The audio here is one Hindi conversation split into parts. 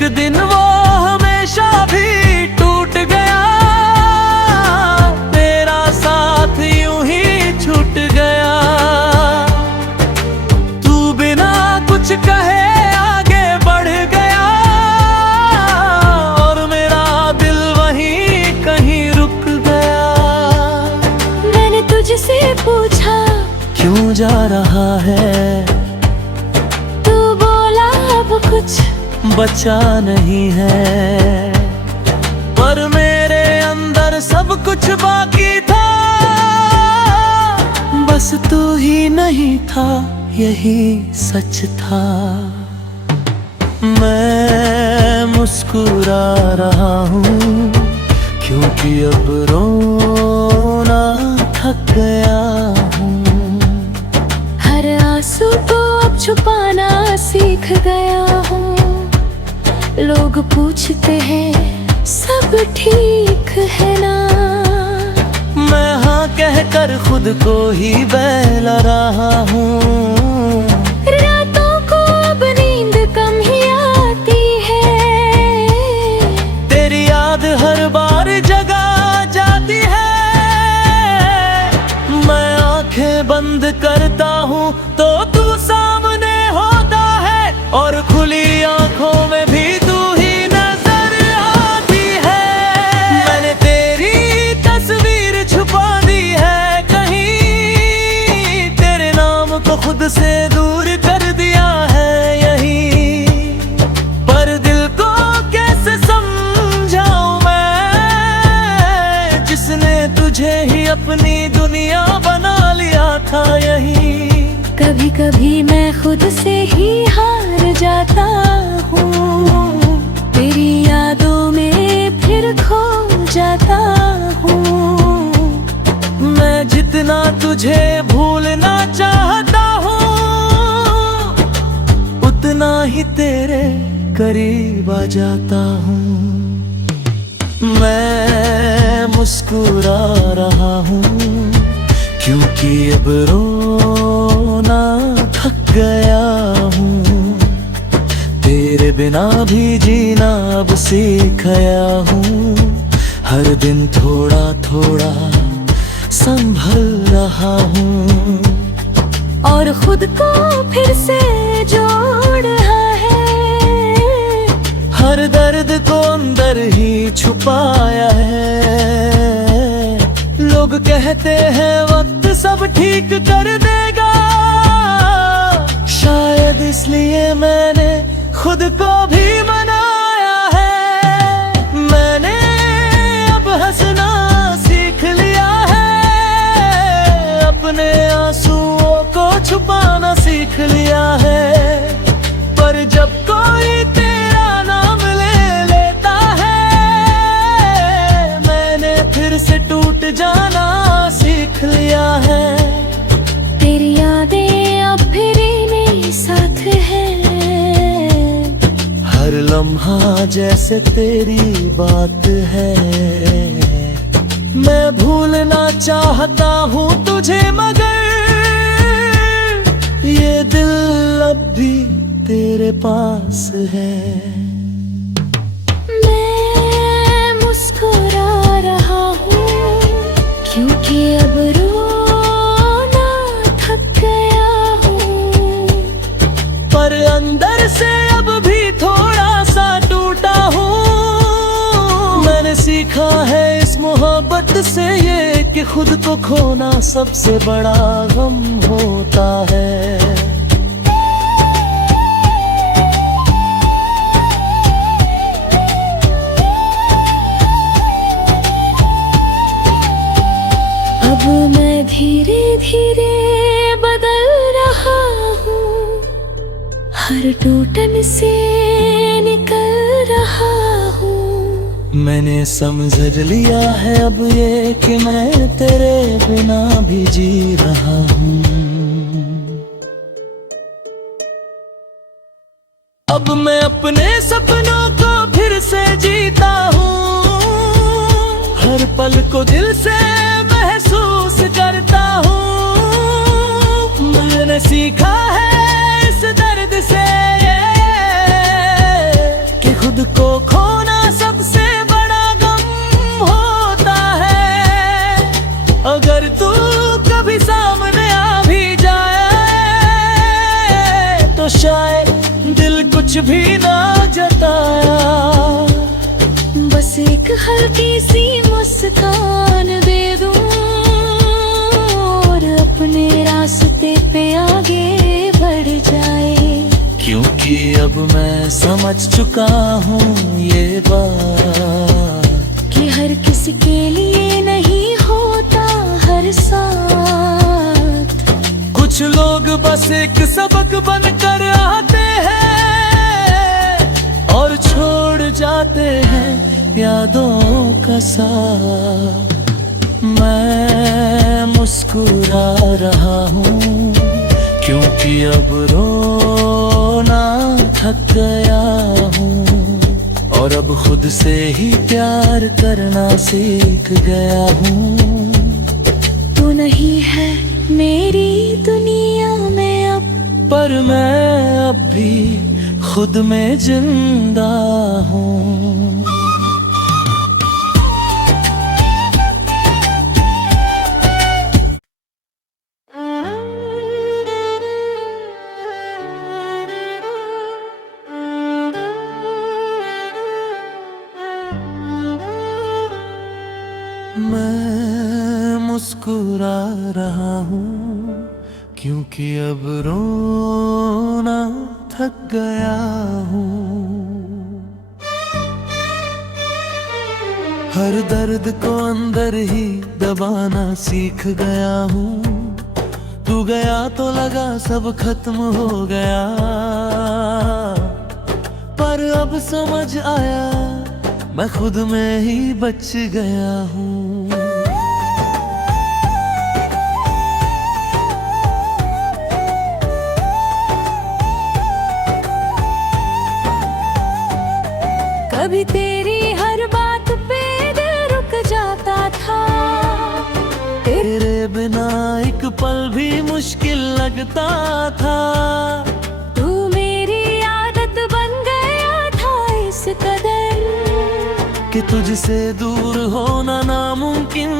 एक दिन वो हमेशा भी टूट गया, तेरा साथ यूं ही छूट गया। तू बिना कुछ कहे आगे बढ़ गया, और मेरा दिल वहीं कहीं रुक गया। मैंने तुझसे पूछा क्यों जा रहा है, तू बोला अब कुछ बचा नहीं है। पर मेरे अंदर सब कुछ बाकी था, बस तू ही नहीं था, यही सच था। मैं मुस्कुरा रहा हूँ क्योंकि अब रोना थक गया हूँ। हर आंसू को अब छुपाना सीख गया हूँ। लोग पूछते हैं सब ठीक है ना, मैं हाँ कहकर खुद को ही बहला रहा हूँ। रातों को अब नींद कम ही आती है, तेरी याद हर बार जगा जाती है। मैं आंखें बंद करता हूँ तो तू सामने होता है, और खुली आंखों में भी तू ही नजर आती है। मैंने तेरी तस्वीर छुपा दी है कहीं, तेरे नाम को खुद से दूर कर दिया है यहीं। पर दिल को कैसे समझाऊं मैं, जिसने तुझे ही अपनी दुनिया बना लिया था यहीं। कभी कभी मैं खुद से ही हार जाता हूँ, तेरी यादों में फिर खो जाता हूँ। मैं जितना तुझे भूलना चाहता हूँ, उतना ही तेरे करीब आ जाता हूँ। मैं मुस्कुरा रहा हूँ क्योंकि अब रोना थक गया हूँ। तेरे बिना भी जीना अब सीख गया हूँ। हर दिन थोड़ा थोड़ा संभल रहा हूँ, और खुद को फिर से जोड़ रहा है। हर दर्द को अंदर ही छुपाया है। लोग कहते हैं वक्त सब ठीक कर देगा, शायद इसलिए मैंने खुद को भी मनाया है। मैंने अब हंसना सीख लिया है, अपने आंसुओं को छुपाना सीख लिया है। पर जब कोई तेरा नाम ले लेता है, मैंने फिर से टूट जाना सीख लिया है। तेरी यादें अब फिर मेरे साथ है, हर लम्हा जैसे तेरी बात है। मैं भूलना चाहता हूँ तुझे, मगर ये दिल अब भी तेरे पास है। मैं मुस्कुरा रहा हूँ क्योंकि अब रोना थक गया हूँ। पर अंदर से अब भी थोड़ा सा टूटा हूँ। मैंने सीखा है इस मोहब्बत से ये कि खुद को खोना सबसे बड़ा गम होता है। अब मैं धीरे धीरे बदल रहा हूँ, हर टूटन से निकल रहा हूँ। मैंने समझ लिया है अब ये कि मैं तेरे बिना भी जी रहा हूँ। अब मैं अपने सपनों को फिर से जीता हूँ, हर पल को दिल से महसूस करता हूँ। मैंने सीखा है इस दर्द से कि खुद खुद को खोना सबसे बड़ा गम होता है। अगर तू कभी सामने आ भी जाए तो शायद दिल कुछ भी ना जताया। बस एक हल्की सी मुस्कान दे दूं और अपने रास्ते पे आगे बढ़ जाए। क्योंकि अब मैं समझ चुका हूँ ये बात कि हर किसी के लिए नहीं होता हर साथ। कुछ लोग बस एक सबक बनकर आते हैं और छोड़ जाते हैं यादों का साथ। मैं मुस्कुरा रहा हूँ क्योंकि अब रोना थक गया हूँ और अब खुद से ही प्यार करना सीख गया हूँ। तू नहीं है मेरी दुनिया में अब, पर मैं अब भी खुद में जिंदा हूँ। मैं मुस्कुरा रहा हूँ क्योंकि अब रोना थक गया हूँ। हर दर्द को अंदर ही दबाना सीख गया हूँ। तू गया तो लगा सब खत्म हो गया, पर अब समझ आया मैं खुद में ही बच गया हूँ। कभी तेरी हर बात पे दिल रुक जाता था, तेरे बिना एक पल भी मुश्किल लगता था। तू मेरी आदत बन गया था इस कदर कि तुझसे दूर होना नामुमकिन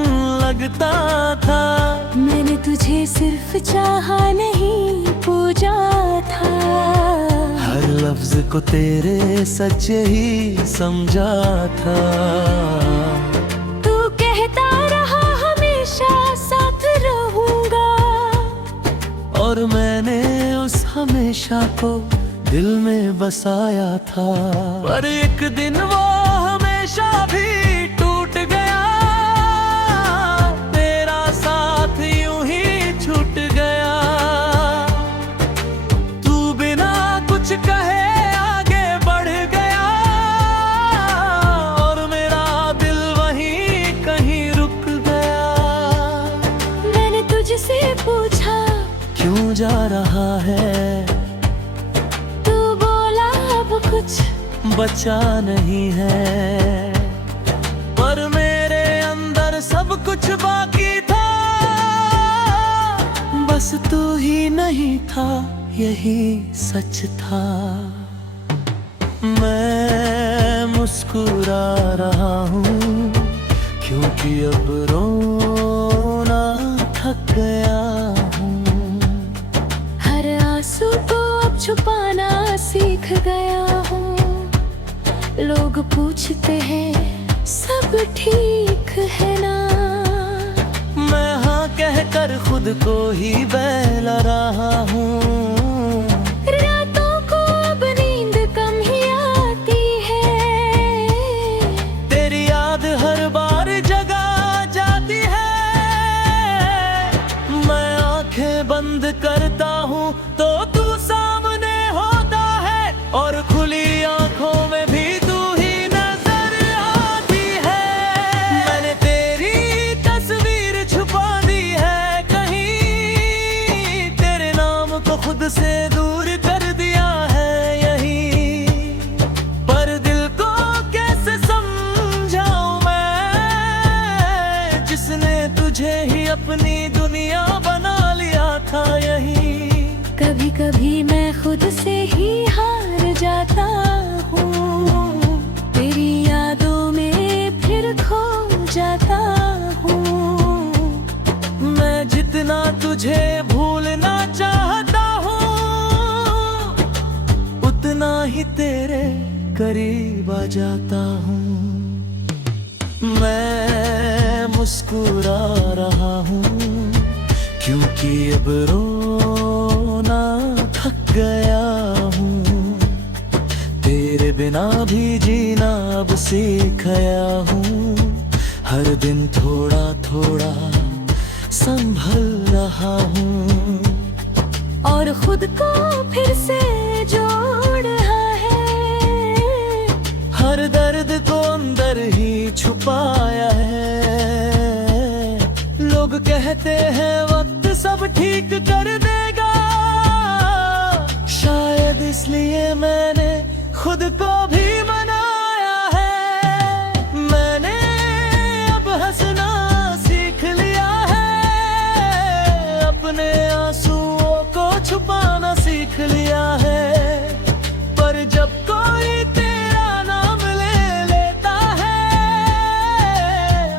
लगता था। मैंने तुझे सिर्फ चाहा नहीं पूजा था, हर लफ्ज को तेरे सच्चे ही समझा था। तू कहता रहा हमेशा साथ रहूंगा और मैंने उस हमेशा को दिल में बसाया था। पर एक दिन वो हमेशा भी टूट गया, तेरा साथ यूं ही छूट गया। तू बिना कुछ कहे आगे बढ़ गया और मेरा दिल वहीं कहीं रुक गया। मैंने तुझसे पूछा क्यों जा रहा है, तू बोला अब कुछ बचा नहीं है। पर मेरे अंदर सब कुछ बाकी था, बस तू ही नहीं था, यही सच था। मैं मुस्कुरा रहा हूँ क्योंकि अब रोना थक गया हूँ। हर आंसू को अब छुपाना सीख गया हूँ। लोग पूछते हैं सब ठीक है ना, मैं हाँ कहकर खुद को ही बहला रहा हूँ। रातों को अब नींद कम ही आती है, तेरी याद हर बार जगा जाती है। मैं आंखें बंद करता हूँ तो तू सामने होता है और खुली आंखों में भी तू ही नजर आती है। मैंने तेरी तस्वीर छुपा दी है कहीं, तेरे नाम को खुद करीब आ जाता हूँ। मैं मुस्कुरा रहा हूँ क्योंकि अब रोना थक गया हूँ। तेरे बिना भी जीना अब सीख गया हूँ। हर दिन थोड़ा थोड़ा संभल रहा हूँ और खुद को फिर से जोड़ रहा है। हर दर्द को अंदर ही छुपाया है। लोग कहते हैं वक्त सब ठीक कर देगा, शायद इसलिए मैंने खुद को भी मनाया है। मैंने अब हंसना सीख लिया है, अपने आंसुओं को छुपाना सीख लिया है। पर जब कोई तेरा नाम ले लेता है,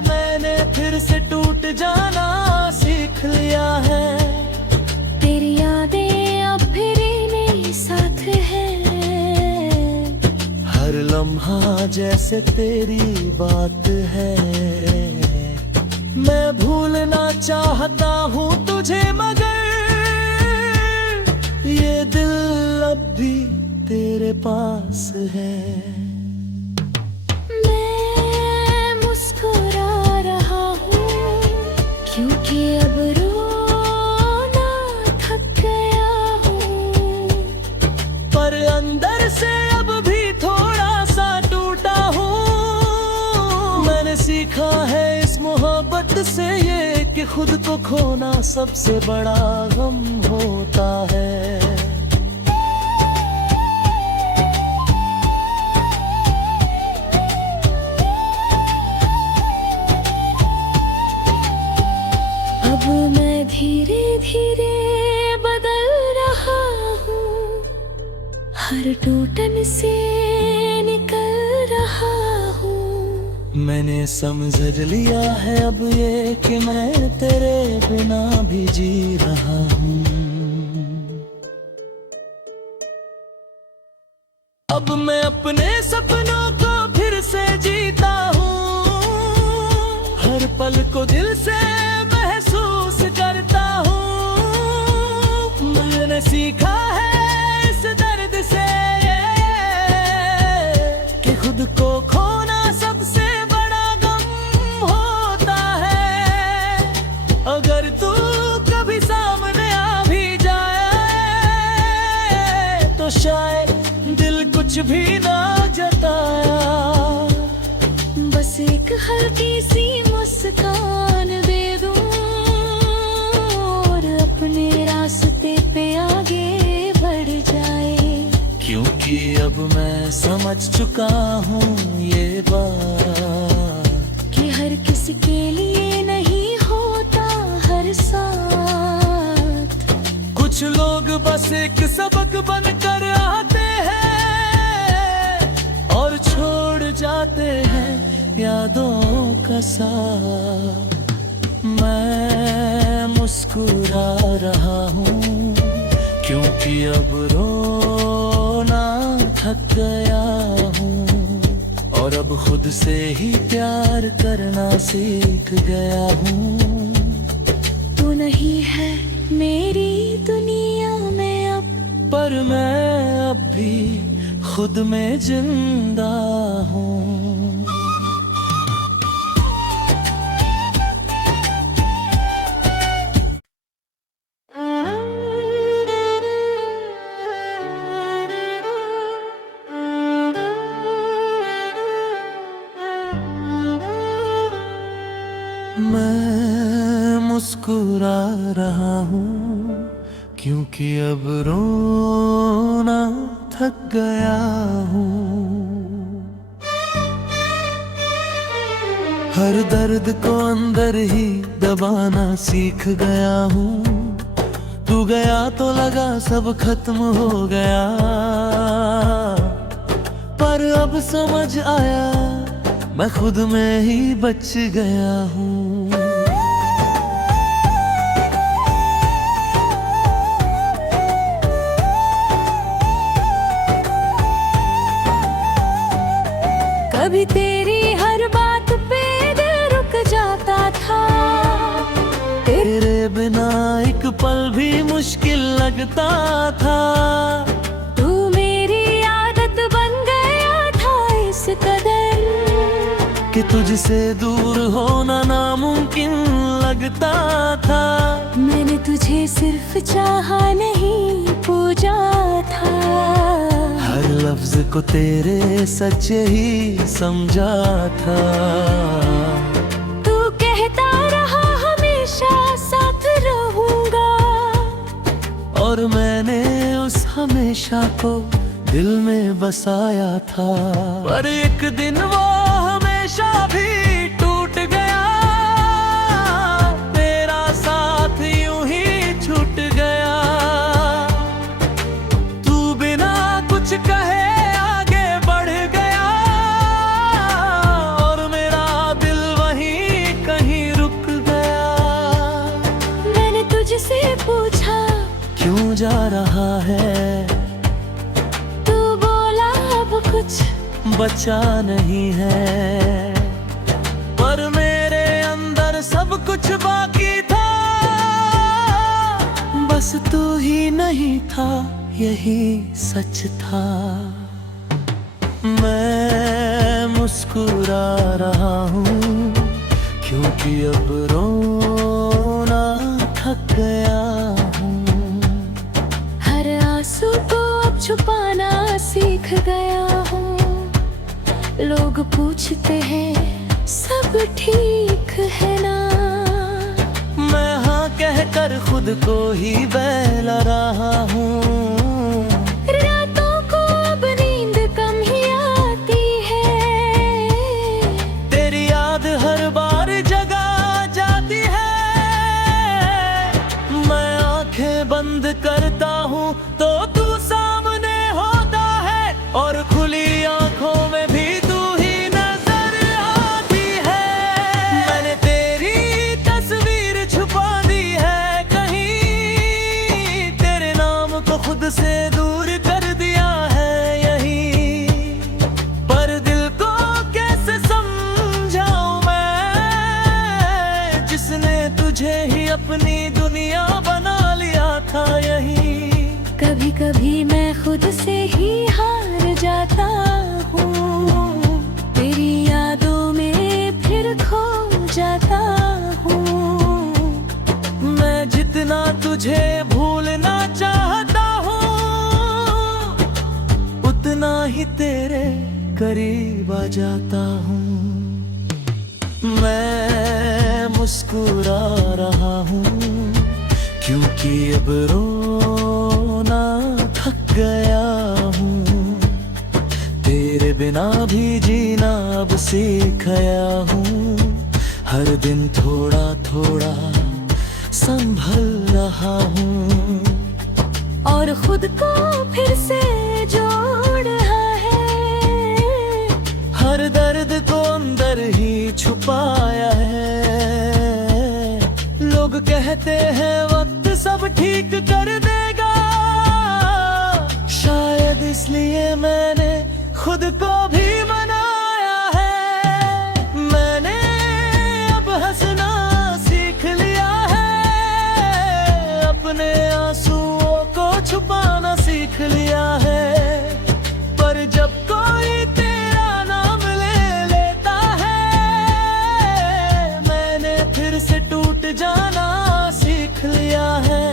मैंने फिर से टूट जाना सीख लिया है। तेरी यादें अब फिर मेरे साथ है। हर लम्हा जैसे तेरी बात है। मैं भूलना चाहता हूँ तुझे, मगर ये दिल अब भी तेरे पास है। मैं मुस्कुरा रहा हूँ क्योंकि अब रोना थक गया हूँ। पर अंदर से अब भी थोड़ा सा टूटा हूँ। मैंने सीखा है इस मोहब्बत से ये कि खुद को खोना सबसे बड़ा गम होता है। अब मैं धीरे धीरे बदल रहा हूँ, हर टूटन से निकल रहा हूँ। मैंने समझ लिया है अब ये कि मैं तेरे बिना भी जी रहा हूँ। अब मैं अपने सपनों को फिर से जीता हूँ। हर पल को दिल से महसूस करता हूँ। मैंने सीखा है इस दर्द से कि खुद को खोना सबसे बड़ा गम होता है। अगर तू कभी सामने आ भी जाए तो शायद दिल कुछ भी ना जताया। बस एक हल्की सी मुस्कान दे दूं और अपने रास्ते पे आगे बढ़ जाए। क्योंकि अब मैं समझ चुका हूँ ये बात कि हर किसी के लिए नहीं होता हर साथ। कुछ लोग बस एक सबक बनकर आते हैं और छोड़ जाते हैं यादों का साथ। मैं मुस्कुरा रहा हूँ क्योंकि अब रोना थक गया हूँ और अब खुद से ही प्यार करना सीख गया हूँ। तू नहीं है मेरी दुनिया में अब, पर मैं अब भी खुद में जिंदा हूँ। मैं मुस्कुरा रहा हूँ क्योंकि अब रोना थक गया हूँ। हर दर्द को अंदर ही दबाना सीख गया हूँ। तू गया तो लगा सब खत्म हो गया, पर अब समझ आया मैं खुद में ही बच गया हूँ। कभी तेरी हर बात पे दिल रुक जाता था। तेरे बिना एक पल भी मुश्किल लगता था। तू मेरी आदत बन गया था इस कदर कि तुझसे दूर होना नामुमकिन लगता था। मैंने तुझे सिर्फ चाहा नहीं पूजा था। हर लफ्ज को तेरे सच ही समझा था। तू कहता रहा हमेशा साथ रहूंगा, और मैंने उस हमेशा को दिल में बसाया था। पर एक दिन वो हमेशा भी टूट गया, तेरा साथ यूं ही छूट गया। तू बिना कुछ कहे आगे बढ़ गया, और मेरा दिल वहीं कहीं रुक गया। मैंने तुझसे पूछा क्यों जा रहा है, तू बोला अब कुछ बचा नहीं है। पर मेरे अंदर सब कुछ बाकी था, बस तू ही नहीं था, यही सच था। मैं मुस्कुरा रहा हूँ क्योंकि अब रोना थक गया हूँ। हर आंसू को अब छुपाना सीख गया हूँ। लोग पूछते हैं सब ठीक है ना, मैं हाँ कहकर खुद को ही बहला रहा हूँ। रातों को अब नींद कम ही आती है, तेरी याद हर बार जगा जाती है। मैं आंखें बंद करता हूँ तो तू सामने होता है, और खुली आंखों में भी तू ही नजर आती है। मैंने तेरी तस्वीर छुपा दी है कहीं, तेरे नाम को खुद से दूर कर दिया है यहीं। पर दिल को कैसे समझाऊं मैं, जिसने तुझे ही अपनी दुनिया बना लिया था यहीं। कभी कभी मैं खुद से ही हार जाता हूँ, तेरी यादों में फिर खो जाता हूँ। मैं जितना तुझे भूलना चाहता हूँ, उतना ही तेरे करीब आ जाता हूँ। मैं मुस्कुरा रहा हूँ क्योंकि अब रोना थक गया हूँ। तेरे बिना भी जीना अब सीख गया हूँ। हर दिन थोड़ा थोड़ा संभल रहा हूँ, और खुद को फिर से जोड़ रहा है। हर दर्द को अंदर ही छुपाया है। लोग कहते हैं वक्त सब ठीक कर देगा, शायद इसलिए मैंने खुद को भी मनाया है। मैंने अब हंसना सीख लिया है, अपने आंसुओं को छुपाना सीख लिया है। पर जब कोई तेरा नाम ले लेता है, मैंने फिर से टूट जाना सीख लिया है।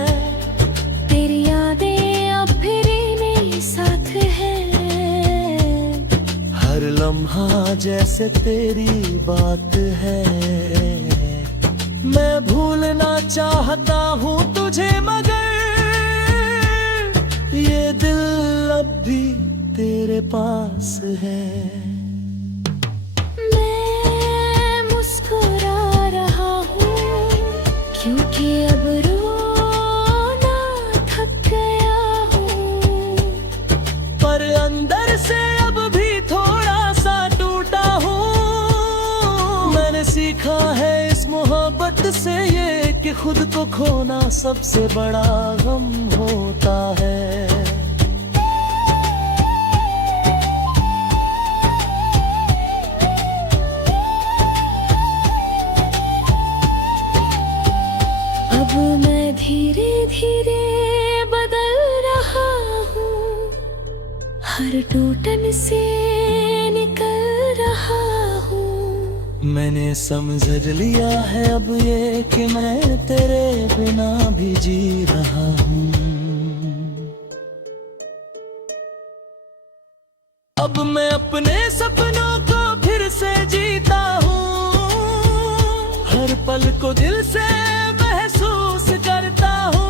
तेरी यादें अब फिर मेरे साथ हैं, हर लम्हा जैसे तेरी बात है। मैं भूलना चाहता हूँ तुझे, मगर ये दिल अब भी तेरे पास है। मैं मुस्कुरा रहा हूँ क्योंकि अब रोना थक गया हूँ। पर अंदर से अब भी थोड़ा सा टूटा हूँ। मैंने सीखा है इस मोहब्बत से ये कि खुद को खोना सबसे बड़ा गम होता है। धीरे बदल रहा हूँ, हर टूटन से निकल रहा हूँ। मैंने समझ लिया है अब ये कि मैं तेरे बिना भी जी रहा हूँ। अब मैं अपने सपनों को फिर से जीता हूँ, हर पल को दिल से महसूस करता हूँ।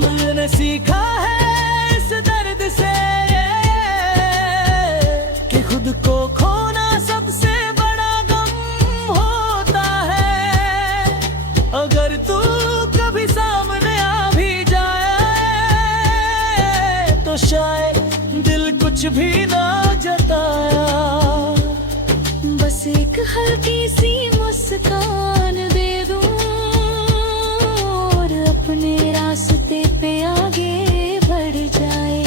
मैंने सीखा है इस दर्द से कि खुद को खोना सबसे बड़ा गम होता है। अगर तू कभी सामने आ भी जाए तो शायद दिल कुछ भी ना जताया, बस एक हल्की सी मुस्कान दे दूं और अपने रास्ते पे आगे बढ़ जाए।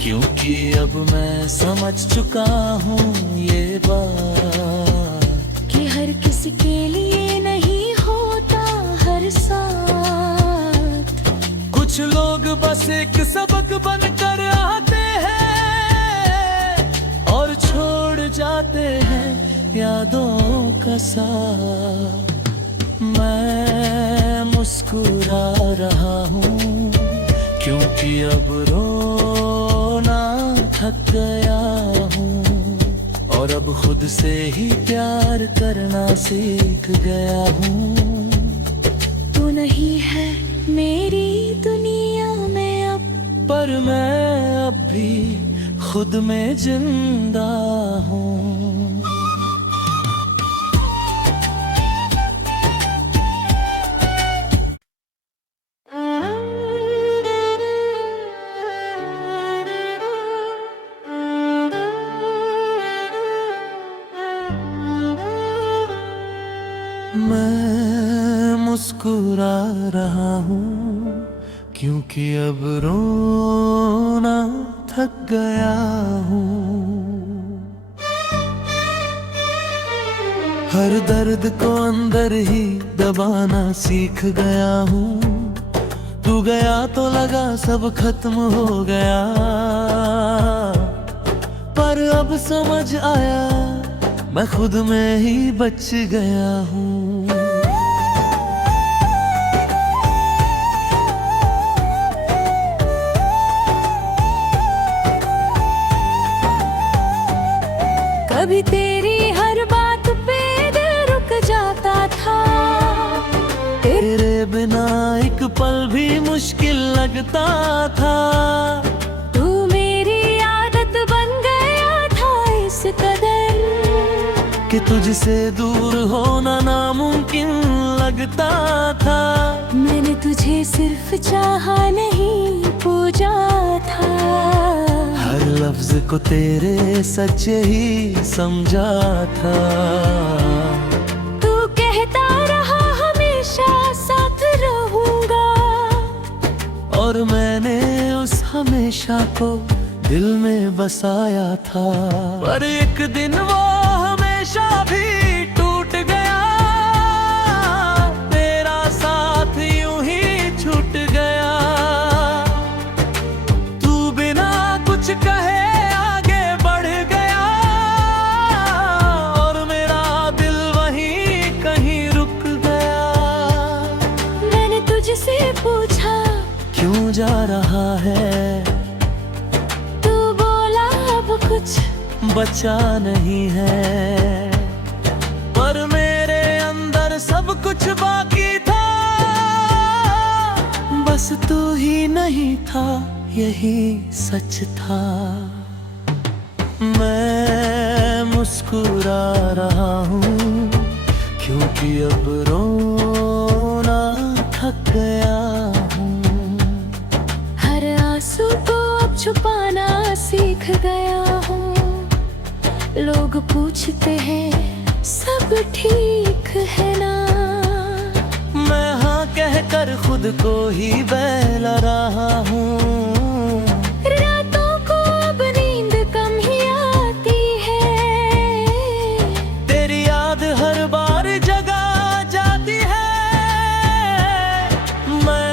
क्योंकि अब मैं समझ चुका हूँ ये बात कि हर किसी के लिए नहीं होता हर साथ। कुछ लोग बस एक सबक बनकर आते हैं और छोड़ जाते हैं यादों का साथ। मैं मुस्कुरा रहा हूँ क्योंकि अब रोना थक गया हूँ और अब खुद से ही प्यार करना सीख गया हूँ। तू नहीं है मेरी दुनिया में अब, पर मैं अब भी खुद में जिंदा हूँ। मैं मुस्कुरा रहा हूँ क्योंकि अब रोना थक गया हूँ। हर दर्द को अंदर ही दबाना सीख गया हूँ। तू गया तो लगा सब खत्म हो गया, पर अब समझ आया मैं खुद में ही बच गया हूँ। कभी तेरी हर बात पे दिल रुक जाता था, तेरे बिना एक पल भी मुश्किल लगता था। तू मेरी आदत बन गया था इस कदर कि तुझसे दूर होना नामुमकिन लगता था। मैंने तुझे सिर्फ चाहा नहीं पूजा था, हर लफ्ज को तेरे सच्चे ही समझा था। तू कहता रहा हमेशा साथ रहूंगा, और मैंने उस हमेशा को दिल में बसाया था। पर एक दिन वो हमेशा भी टूट गया, तेरा साथ यूं ही छूट गया। तू बिना कुछ कहे आगे बढ़ गया और मेरा दिल वहीं कहीं रुक गया। मैंने तुझसे पूछा क्यों जा रहा है, तू बोला अब कुछ बचा नहीं है। पर मेरे अंदर सब कुछ बाकी था, बस तू ही नहीं था, यही सच था। मैं मुस्कुरा रहा हूँ क्योंकि अब रोना थक गया हूँ। हर आंसू को अब छुपाना सीख गया हूँ। लोग पूछते हैं सब ठीक है ना, मैं हाँ कहकर खुद को ही बहला रहा हूँ। रातों को अब नींद कम ही आती है, तेरी याद हर बार जगा जाती है। मैं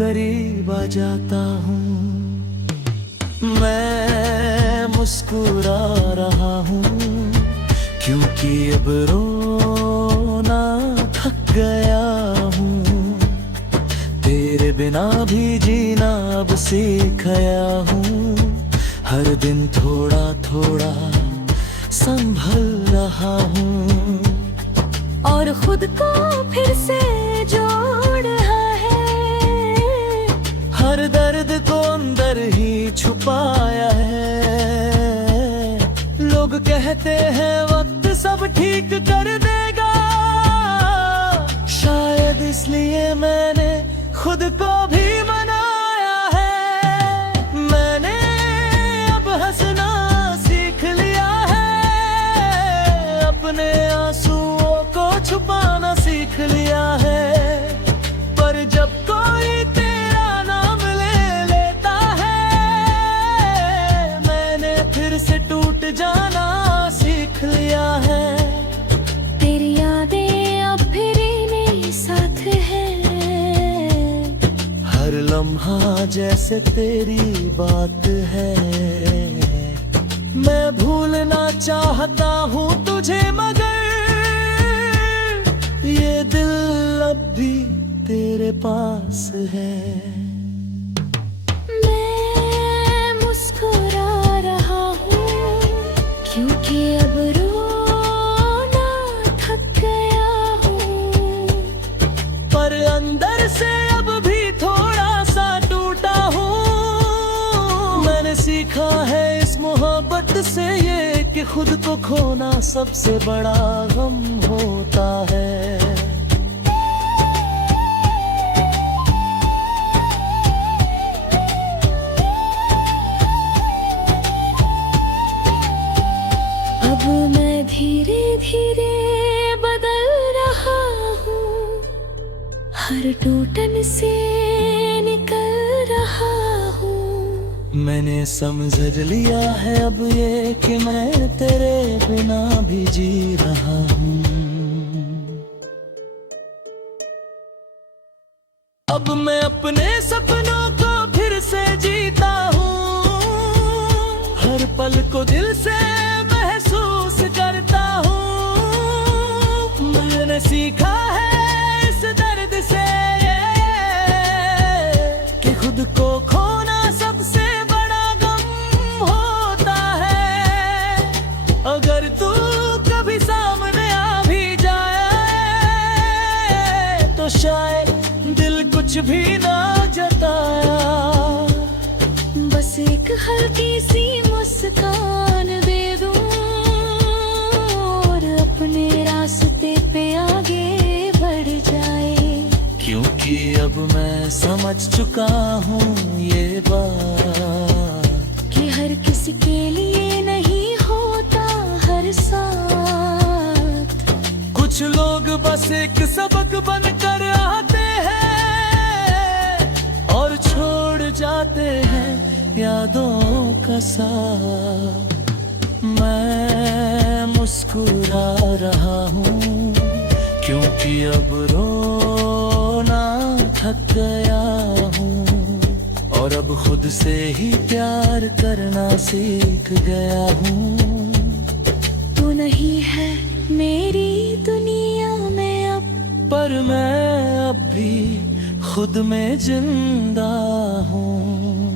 करीब आ जाता हूँ। मैं मुस्कुरा रहा हूँ क्योंकि अब रोना थक गया हूँ। तेरे बिना भी जीना अब सीख गया हूँ। हर दिन थोड़ा थोड़ा संभल रहा हूँ और खुद को फिर से जोड़ रहा है। हर दर्द को अंदर ही छुपाया है। लोग कहते हैं वक्त सब ठीक कर देगा, शायद इसलिए मैंने खुद को भी मनाया है। मैंने अब हंसना सीख लिया है, अपने आंसुओं को छुपाना सीख लिया है। पर जब कोई तेरा नाम ले लेता है, मैंने फिर से टूट जाना सीख लिया है। तेरी यादें अब फिर मेरे साथ है। हर लम्हा जैसे तेरी बात है। मैं भूलना चाहता हूँ तुझे, मगर ये दिल अब भी तेरे पास है। मैं मुस्कुरा रहा हूँ क्योंकि अब रोना थक गया हूँ। पर अंदर से अब भी थोड़ा सा टूटा हूँ। मैंने सीखा है इस मोहब्बत से ये कि खुद को खोना सबसे बड़ा गम होता है। अब मैं धीरे धीरे बदल रहा हूँ, हर टूटन से निकल रहा हूँ। मैंने समझ लिया है अब ये कि मैं तेरे बिना भी जी रहा हूँ। अब मैं अपने सपनों को फिर से जीता हूँ। हर पल को दिल से महसूस करता हूँ। मैंने सीखा है इस दर्द से कि खुद को खोना सबसे बड़ा गम होता है। अगर तू कभी सामने आ भी जाए तो शायद दिल कुछ भी ना जताया। बस एक हल्की सी मुस्कान दे दूं और अपने रास्ते पे आगे बढ़ जाए। क्योंकि अब मैं समझ चुका हूँ ये बात कि हर किसी के लिए नहीं होता हर साथ। कुछ लोग बस एक सबक बनकर आते हैं और छोड़ जाते हैं यादों का साथ। मैं मुस्कुरा रहा हूँ क्योंकि अब रोना थक गया हूँ और अब खुद से ही प्यार करना सीख गया हूँ। तू नहीं है मेरी दुनिया में अब, पर मैं अब भी खुद में जिंदा हूँ।